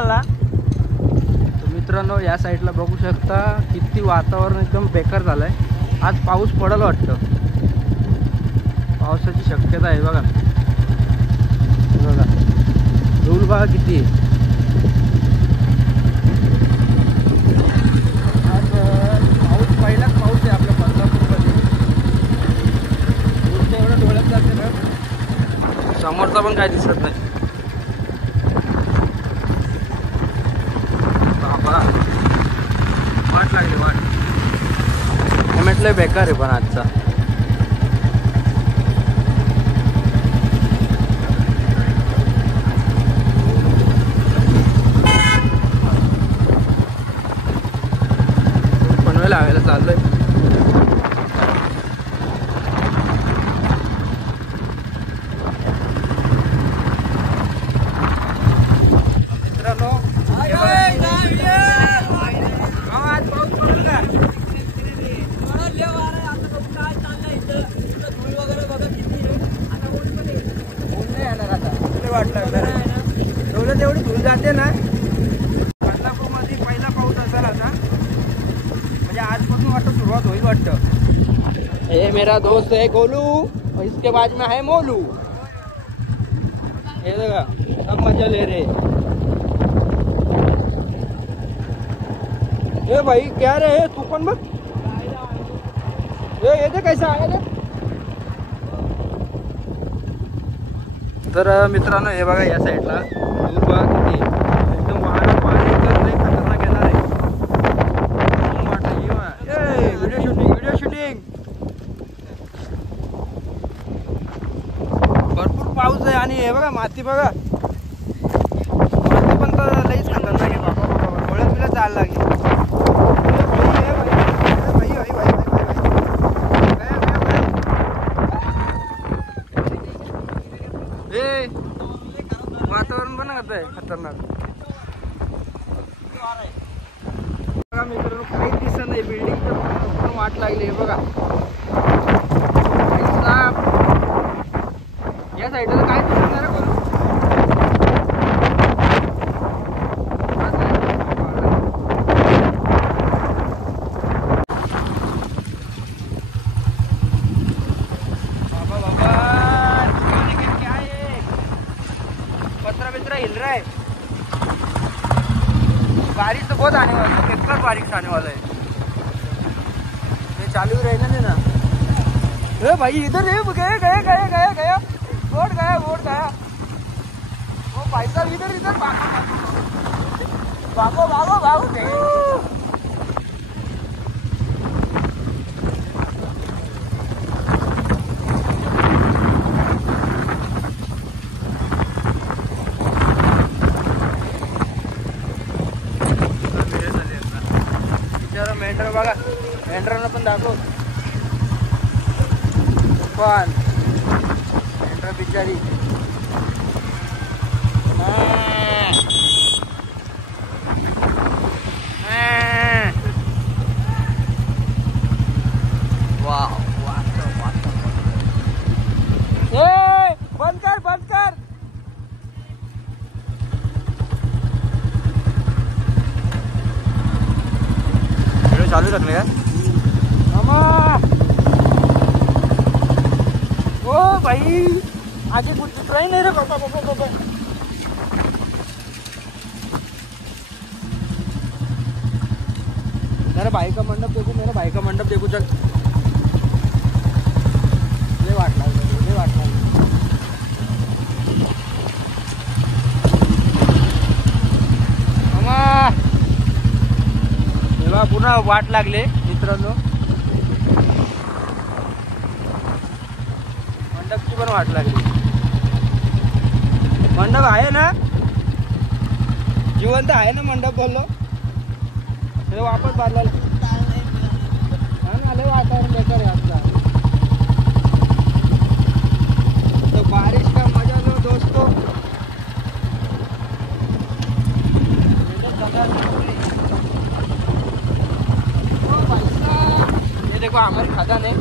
चालला। मित्रांनो या साईडला बघू शकता किती वातावरण एकदम बेकार झालंय। आज पाऊस पडेल वाटतं, पावसाची शक्यता आहे बघा। बघा धूळ बघा किती आहे। आज पाऊस पहिलाच पाऊस आहे आपल्या बदलापूरमध्ये। धूळ एवढं डोळ्यात जाते ना, समोरचा पण काय दिसत नाही। वाट लागली वाट, म्हटलं बेकार आहे पण आजचा। पनवेल लावायला चाललोय। मित्रांनो एवढी धूळ जाते ना, बदलापूरमध्ये पहिला पाऊस असेल आता, म्हणजे आजपासून वाटतं सुरुवात होईल वाटतं। ये मेरा दोस्त है गोलू और इसके बाद में है मोलू। ये देखा सब मजा ले रहे। ये भाई क्या रे तू पण बघ, ये दे कैसा आया रे। तर मित्रांनो हे बघा या साईडला दूर बघा किती एकदम वाहन एकदम लई खतरनाक येणार आहे। व्हिडिओ शूटिंग भरपूर पाऊस आहे आणि हे बघा माती बघा, माती पण तर लईच खतरनाक आहे बाबा बाबा, डोळ्यात बिळ्यात जायला लागली। वातावरण पण करतंय खतरनाक बघा मित्रांनो, काही दिसत नाही बिल्डिंग तर वाट लागली आहे बघा। या साईडला काय दिसत नाही रे हिल रहा है। बारिश तो बहुत आने वाला है, कितना बारिश आने वाला है। ये चालू ही रहने देना। भाई इधर गया गया गया गया गया वोट गया वोट गया। वो भाई साहब इधर इधर भागो भागो भागो भागो। मेंढर बघा, मेंढरांना पण दाखव पण मेंढर बिचारी। वाह बंद कर बंद कर। चालू रखने का मामा। ओ भाई आगे कुछ दिख रहा ही नहीं रे पापा पापा पापा। मेरा भाई का मंडप देखो, मेरा भाई का मंडप देखो। चल ये वाट लागली, ये वाट लागली। मामा पुन्हा वाट लागले मित्रांनो, मंडपची पण वाट लागली। मंडप आहे ना, जिवंत आहे ना मंडप बोललो, हे वापस बांधला ना। वातावरण बेकार आहे आपला, तो बारिश का मजा लो दोस्तों। देखो हमारी खदान है।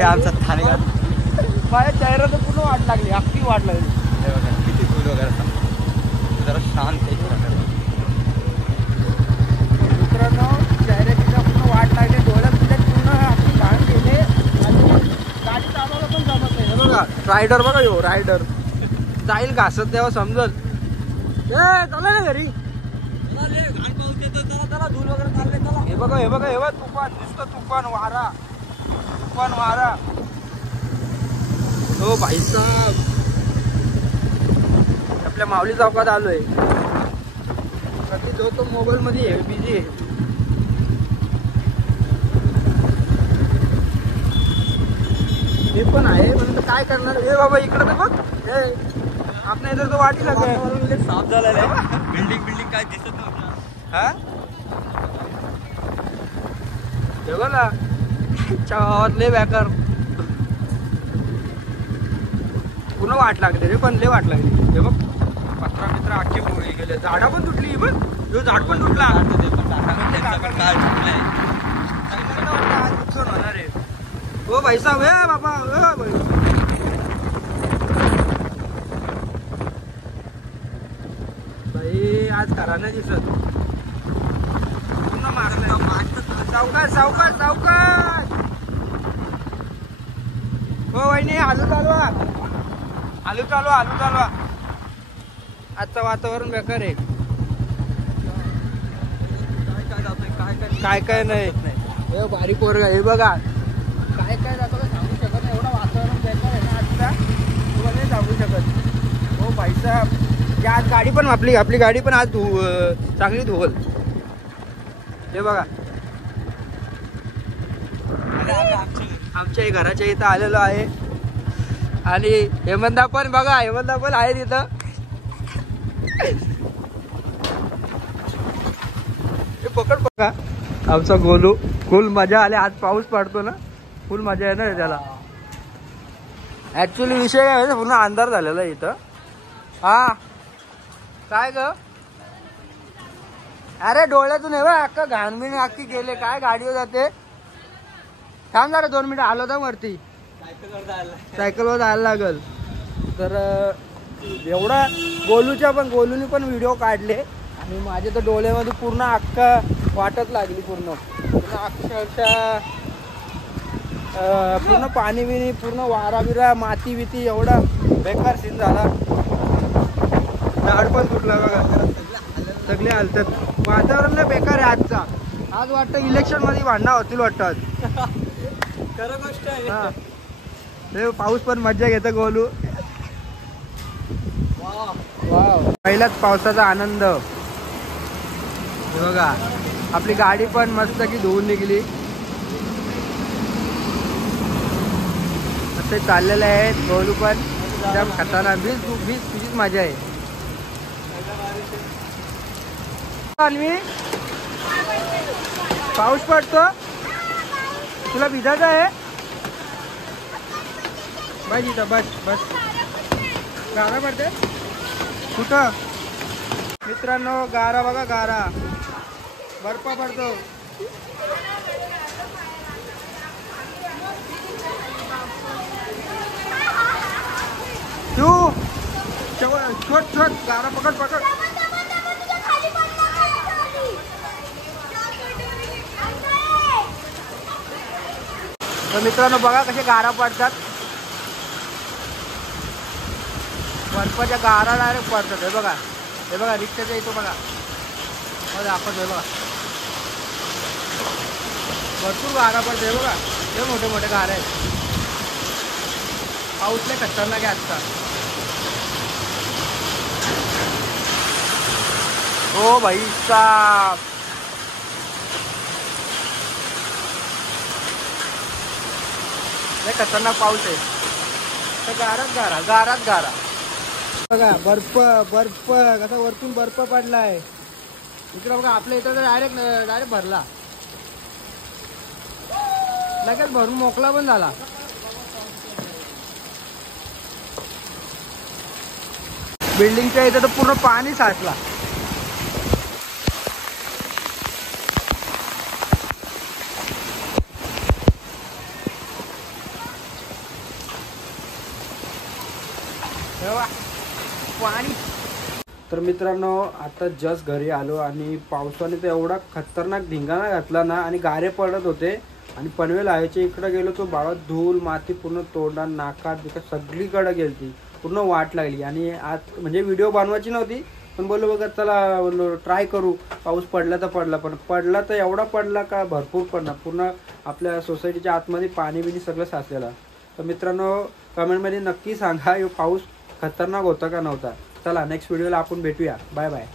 हे आमचा ठाणेगाव. माझ्या चेहऱ्याला पूर्ण वाट लागली, अख्खी वाट लागली. किती फुल वगैरे जरा शांत आहे. मित्रांनो चेहऱ्याची पूर्ण वाट लागली, डोळ्यात तुझ्या पूर्ण अख्खी घाण गेले आणि गाडी चालवायला पण जमत नाही. बघा रायडर, बघा यो रायडर जाईल घासत तेव्हा समजल. चला ना घरी. धूल वगैरे चालले. चला. हे बघा हे बघा हे बघा तुफान, नुसतं तुफान वारा, तुफान वारा. हो भाई साहब, आपल्या माऊली चौकात आलोय. कधी जो तो मोबाईल मध्ये आहे, बिझी आहे. हे पण आहे पण काय करणार. हे बाबा इकडे तर बघ, हे आपल्या इथं तो वाटी लागला, साफ झालेला आहे. बिल्डिंग काय दिसत नव्हतं. हा हे बघा लय बेकार पूर्ण वाट लागते रे, पण लय वाट लागली. हे बघ पत्रा मित्र अख्खी मोडली गेले, झाडा पण तुटली. बघ ह्यो झाड पण तुटला. नुकसान होणार आहे. हो भाई साहेब, हे बाबा भाई आज खरा नाही दिसत. पूर्ण मारलं. सावकाश सावकाश सावकाश. हो वहिनी, आलू चालवा, आलू चालवा, आलू चालवा. आजचं वातावरण बेकार आहे. काय काय नाही. हे बारीक वर्ग हे बघा, काय काय जातं सांगू शकत नाही. एवढं वातावरण बेकार आहे ना आजचा, तुला नाही सांगू शकत. हो भाई साहेब, आज गाडी पण आपली गाडी पण आज चांगली धुवल. हे बघा आमच्या घराच्या इथं आलेलो आहे. आणि हेमंता पण बघा, हेमंता पण आहे तिथं. हे पकड बघा आमचा गोलू. फुल मजा आली. आज पाऊस पडतो ना, फुल मजा आहे ना त्याला. ऍक्च्युली विषय काय आहे, पूर्ण अंधार झालेला आहे इथं. हा काय ग, अरे डोळ्यातून हे बघ अख्खा घाणबिण अख्खी गेले. काय गाडीवर जाते. थांब जरा 2 मिनिटं, आलो तर वरती सायकलवर जायला लागल. तर एवढा गोलूनी पण व्हिडिओ काढले आणि माझे तर डोळ्यामध्ये पूर्ण अख्खा वाटत लागली. पूर्ण अक्षरशः पूर्ण पाणी बिणी, पूर्ण वारा बिरा, माती बिती, एवढा बेकार सीन झाला. झाड पण तुटला बघा, सगळे हालतात. वातावरण लय बेकार आहे आजचा. आज वाटतं इलेक्शन मध्ये भांडणं होतील वाटतात. खरं गोष्ट आहे. पाऊस पण मज्जा घेतं गोलू. वाव, पहिलाच पावसाचा आनंद. बघा आपली गाडी पण मस्त की धुवून निघली. असे चाललेले आहेत. गोलू पण एकदम खतरनाक. बीच मजा आहे. पाऊस पडतो, तुला भिजायचं आहे. बस इथं बस. गारा पडते कुठं मित्रांनो. गारा बघा, गारा बर्फ पडतो. तू छोट गारा पकड. तर मित्रांनो बघा कसे गारा पडतात. बर्फाच्या गारा डायरेक्ट पडतात. हे बघा रिक्षाच्या इथं बघा दाखवतोय बघा. भरपूर गारा पडते. हे बघा हे मोठे गारा आहेत. पाऊस लय खतरनाक आहे आजचा. हो भाई साहब, लय खतरनाक पाऊस आहे. तर गारात गारा बघा. बर्फ कसा वरतून बर्फ पडलाय. इकडे बघा आपल्या इथं तर डायरेक्ट भरला. लगेच भरून मोकळा पण झाला. बिल्डिंगच्या इथं तर पूर्ण पाणी साठला. पाणी. तर मित्रांनो आता जस्ट घरी आलो आणि पावसाने तर एवढा खतरनाक धिंगाणा घातला ना आणि गारे पडत होते आणि पनवेल हायवेच्या इकडे गेलो तो बाळा धूल माती पूर्ण तोंडात नाकात बिकात सगळीकडे गेलती पूर्ण वाट लागली. आणि आज म्हणजे व्हिडिओ बनवायची नव्हती पण बोललो बघा चला बोललो ट्राय करू. पाऊस पडला तर पडला पण पडला तर एवढा पडला का भरपूर पडला पूर्ण आपल्या सोसायटीच्या आतमध्ये पाणी बिणी सगळं साचलेलं. तर मित्रांनो कमेंटमध्ये नक्की सांगा पाऊस खतरनाक होता का नव्हता. चला नेक्स्ट व्हिडिओला आपण भेटूया. Bye bye.